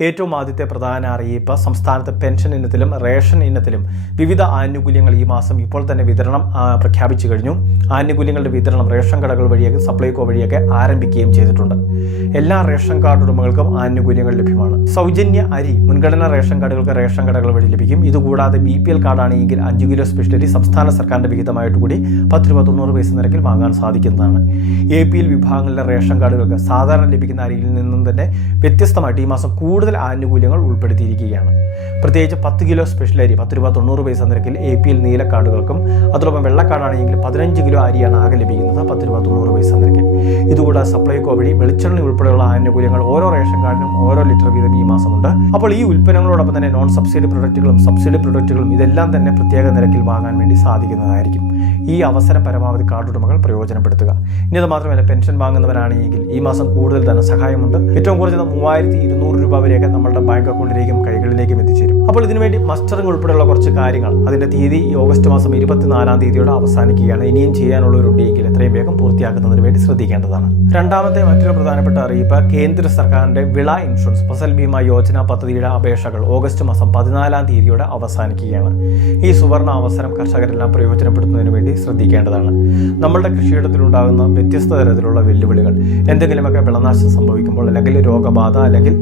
ഏറ്റവും ആദ്യത്തെ പ്രധാന അറിയിപ്പ് സംസ്ഥാനത്ത് പെൻഷൻ ഇനത്തിലും റേഷൻ ഇനത്തിലും വിവിധ ആനുകൂല്യങ്ങൾ ഈ മാസം ഇപ്പോൾ തന്നെ വിതരണം പ്രഖ്യാപിച്ചു കഴിഞ്ഞു. ആനുകൂല്യങ്ങളുടെ വിതരണം റേഷൻ കടകൾ വഴിയൊക്കെ സപ്ലൈകോ വഴിയൊക്കെ ആരംഭിക്കുകയും ചെയ്തിട്ടുണ്ട്. എല്ലാ റേഷൻ കാർഡ് ഉടമകൾക്കും ആനുകൂല്യങ്ങൾ ലഭ്യമാണ്. സൗജന്യ അരി മുൻഗണനാ റേഷൻ കാർഡുകൾക്ക് റേഷൻ കടകൾ വഴി ലഭിക്കും. ഇതുകൂടാതെ ബി പി എൽ കാർഡാണെങ്കിൽ അഞ്ച് കിലോ സ്പെഷ്യൽ അരി സംസ്ഥാന സർക്കാരിന്റെ വിഹിതമായിട്ട് കൂടി പത്ത് രൂപ തൊണ്ണൂറ് പൈസ നിരക്കിൽ വാങ്ങാൻ സാധിക്കുന്നതാണ്. എ പി എൽ വിഭാഗങ്ങളിലെ റേഷൻ കാർഡുകൾക്ക് സാധാരണ ലഭിക്കുന്ന അരിയിൽ നിന്നും തന്നെ വ്യത്യസ്തമായിട്ട് ഈ മാസം കൂടുതൽ ആനുകൂല്യങ്ങൾ ഉൾപ്പെടുത്തിയിരിക്കുകയാണ്. പ്രത്യേകിച്ച് പത്ത് കിലോ സ്പെഷ്യൽ അരി പത്ത് രൂപ തൊണ്ണൂറ് പൈസ നിരക്കിൽ എ പി എൽ നീല കാർഡുകൾക്കും അതോടൊപ്പം വെള്ളക്കാർഡാണെങ്കിൽ പതിനഞ്ച് കിലോ അരിയാണ് ആകെ ലഭിക്കുന്നത്. പത്ത് രൂപ തൊണ്ണൂറ് പൈസ നിരക്കിൽ. ഇതുകൂടാതെ സപ്ലൈകോ വഴി വെളിച്ചെണ്ണ ഉൾപ്പെടെയുള്ള ആനുകൂല്യങ്ങൾ ഓരോ റേഷൻ കാർഡിനും ഓരോ ലിറ്റർ വീതം ഈ മാസമുണ്ട്. അപ്പോൾ ഈ ഉൽപ്പന്നങ്ങളോടൊപ്പം തന്നെ നോൺ സബ്സിഡി പ്രൊഡക്റ്റുകളും സബ്സിഡി പ്രൊഡക്റ്റുകളും ഇതെല്ലാം തന്നെ പ്രത്യേക നിരക്കിൽ വാങ്ങാൻ വേണ്ടി സാധിക്കുന്നതായിരിക്കും. ഈ അവസരം പരമാവധി കാർഡ് ഉടമകൾ പ്രയോജനപ്പെടുത്തുക. ഇനി അത് മാത്രമല്ല പെൻഷൻ വാങ്ങുന്നവരാണെങ്കിൽ ഈ മാസം കൂടുതൽ ധനസഹായമുണ്ട്. ഏറ്റവും കുറഞ്ഞത് മൂവായിരത്തി ഇരുന്നൂറ് രൂപ വരെയൊക്കെ നമ്മളുടെ ബാങ്ക് അക്കൗണ്ടിലേക്കും കൈകളിലേക്കും എത്തിച്ചേരും. അപ്പോൾ ഇതിനുവേണ്ടി മസ്റ്ററിംഗ് ഉൾപ്പെടെയുള്ള കുറച്ച് കാര്യങ്ങൾ അതിന്റെ തീയതി ഓഗസ്റ്റ് മാസം ഇരുപത്തിനാലാം തീയതിയോടെ അവസാനിക്കുകയാണ്. ഇനിയും ചെയ്യാനുള്ളവരുണ്ടെങ്കിൽ എത്രയും വേഗം പൂർത്തിയാക്കുന്നതിന് വേണ്ടി ശ്രദ്ധിക്കേണ്ടതാണ്. രണ്ടാമത്തെ മറ്റൊരു പ്രധാനപ്പെട്ട അറിയിപ്പ് കേന്ദ്ര സർക്കാരിന്റെ വിള ഇൻഷുറൻസ് ഫസൽ ഭീമ യോജന പദ്ധതിയുടെ അപേക്ഷകൾ ഓഗസ്റ്റ് മാസം പതിനാലാം തീയതിയോടെ അവസാനിക്കുകയാണ്. ഈ സുവർണ അവസരം കർഷകരെല്ലാം പ്രയോജനപ്പെടുത്തുന്നതിന് വേണ്ടി ശ്രദ്ധിക്കേണ്ടതാണ്. നമ്മളുടെ കൃഷിയിടത്തിലുണ്ടാകുന്ന വ്യത്യസ്ത തരത്തിലുള്ള വെല്ലുവിളികൾ എന്തെങ്കിലുമൊക്കെ വിളനാശം സംഭവിക്കുമ്പോൾ അല്ലെങ്കിൽ രോഗബാധ അല്ലെങ്കിൽ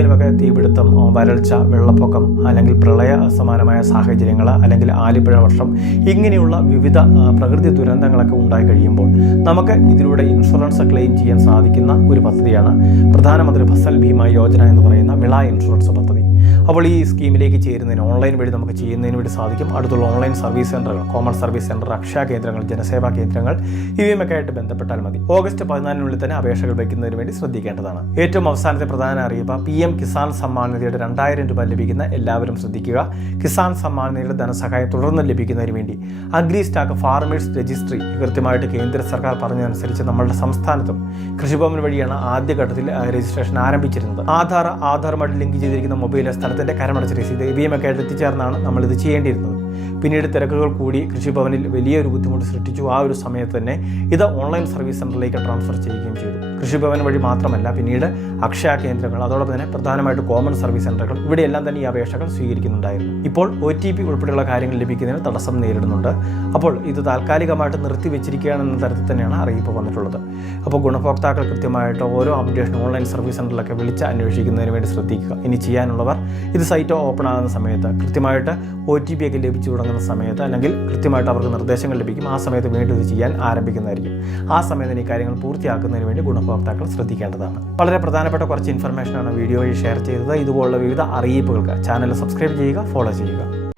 എന്തെങ്കിലുമൊക്കെ തീപിടുത്തം വരൾച്ച വെള്ളപ്പൊക്കം അല്ലെങ്കിൽ പ്രളയ സമാനമായ സാഹചര്യങ്ങൾ അല്ലെങ്കിൽ ആലിപ്പഴ വർഷം ഇങ്ങനെയുള്ള വിവിധ പ്രകൃതി ദുരന്തങ്ങളൊക്കെ ഉണ്ടായി കഴിയുമ്പോൾ നമുക്ക് ഇതിലൂടെ ഇൻഷുറൻസ് ക്ലെയിം ചെയ്യാൻ സാധിക്കുന്ന ഒരു പദ്ധതിയാണ് പ്രധാനമന്ത്രി ഫസൽ ഭീമ യോജന എന്ന് പറയുന്ന വിള ഇൻഷുറൻസ് പദ്ധതി. അപ്പോൾ ഈ സ്കീമിലേക്ക് ചേരുന്നതിന് ഓൺലൈൻ വഴി നമുക്ക് ചെയ്യുന്നതിന് വേണ്ടി സാധിക്കും. അടുത്തുള്ള ഓൺലൈൻ സർവീസ് സെന്ററുകൾ കോമൺ സർവീസ് സെന്റർ അക്ഷയ കേന്ദ്രങ്ങൾ ജനസേവാ കേന്ദ്രങ്ങൾ ഇവയുമൊക്കെ ആയിട്ട് ബന്ധപ്പെട്ടാൽ മതി. ഓഗസ്റ്റ് പതിനാലിനുള്ളിൽ തന്നെ അപേക്ഷകൾ വയ്ക്കുന്നതിന് വേണ്ടി ശ്രദ്ധിക്കേണ്ടതാണ്. ഏറ്റവും അവസാനത്തെ പ്രധാന അറിയിപ്പ് പി എം കിസാൻ സമ്മാൻ നിധിയുടെ രണ്ടായിരം രൂപ ലഭിക്കുന്ന എല്ലാവരും ശ്രദ്ധിക്കുക. കിസാൻ സമ്മാൻ നിധിയുടെ ധനസഹായം തുടർന്ന് ലഭിക്കുന്നതിന് വേണ്ടി അഗ്രി സ്റ്റാക്ക് ഫാർമേഴ്സ് രജിസ്ട്രി കൃത്യമായിട്ട് കേന്ദ്ര സർക്കാർ പറഞ്ഞതനുസരിച്ച് നമ്മളുടെ സംസ്ഥാനത്തും കൃഷിഭവൻ വഴിയാണ് ആദ്യഘട്ടത്തിൽ രജിസ്ട്രേഷൻ ആരംഭിച്ചിരുന്നത്. ആധാർ ആധാറുമായിട്ട് ലിങ്ക് ചെയ്തിരിക്കുന്ന മൊബൈൽ സ്ഥലത്തിന്റെ കരമടച്ച രസീത് ഒക്കെ ആയിട്ട് എത്തിച്ചേർന്നാണ് നമ്മളിത് ചെയ്യേണ്ടിയിരുന്നത്. പിന്നീട് തിരക്കുകൾ കൂടി കൃഷിഭവനിൽ വലിയൊരു ബുദ്ധിമുട്ട് സൃഷ്ടിച്ചു. ആ ഒരു സമയത്ത് തന്നെ ഇത് ഓൺലൈൻ സർവീസ് സെന്ററിലേക്ക് ട്രാൻസ്ഫർ ചെയ്യുകയും ചെയ്തു. കൃഷിഭവൻ വഴി മാത്രമല്ല പിന്നീട് അക്ഷയ കേന്ദ്രങ്ങൾ അതോടൊപ്പം തന്നെ പ്രധാനമായിട്ട് കോമൺ സർവീസ് സെന്ററുകൾ ഇവിടെയെല്ലാം തന്നെ ഈ അപേക്ഷകൾ സ്വീകരിക്കുന്നുണ്ടായിരുന്നു. ഇപ്പോൾ ഒ ടി പി ഉൾപ്പെടെയുള്ള കാര്യങ്ങൾ ലഭിക്കുന്നതിന് തടസ്സം നേരിടുന്നുണ്ട്. അപ്പോൾ ഇത് താൽക്കാലികമായിട്ട് നിർത്തിവെച്ചിരിക്കുകയാണെന്ന തരത്തിൽ തന്നെയാണ് അറിയിപ്പ് വന്നിട്ടുള്ളത്. അപ്പോൾ ഗുണഭോക്താക്കൾ കൃത്യമായിട്ട് ഓരോ അപ്ഡേഷൻ ഓൺലൈൻ സർവീസ് സെന്ററിലൊക്കെ വിളിച്ച് അന്വേഷിക്കുന്നതിന് വേണ്ടി ശ്രദ്ധിക്കുക. ഇനി ചെയ്യാനുള്ളവർ ഇത് സൈറ്റ് ഓപ്പൺ ആകുന്ന സമയത്ത് കൃത്യമായിട്ട് ഒ ടി പി ഒക്കെ ലഭിച്ചു തുടങ്ങുന്ന സമയത്ത് അല്ലെങ്കിൽ കൃത്യമായിട്ട് അവർക്ക് നിർദ്ദേശങ്ങൾ ലഭിക്കും ആ സമയത്ത് വീണ്ടും ഇത് ചെയ്യാൻ ആരംഭിക്കുന്നതായിരിക്കും. ആ സമയത്ത് ഈ കാര്യങ്ങൾ പൂർത്തിയാക്കുന്നതിന് വേണ്ടി ഗുണഭോക്താക്കൾ ശ്രദ്ധിക്കേണ്ടതാണ്. വളരെ പ്രധാനപ്പെട്ട കുറച്ച് ഇൻഫർമേഷനാണ് വീഡിയോയിൽ ഷെയർ ചെയ്തത്. ഇതുപോലുള്ള വിവിധ അറിയിപ്പുകൾക്ക് ചാനൽ സബ്സ്ക്രൈബ് ചെയ്യുക ഫോളോ ചെയ്യുക.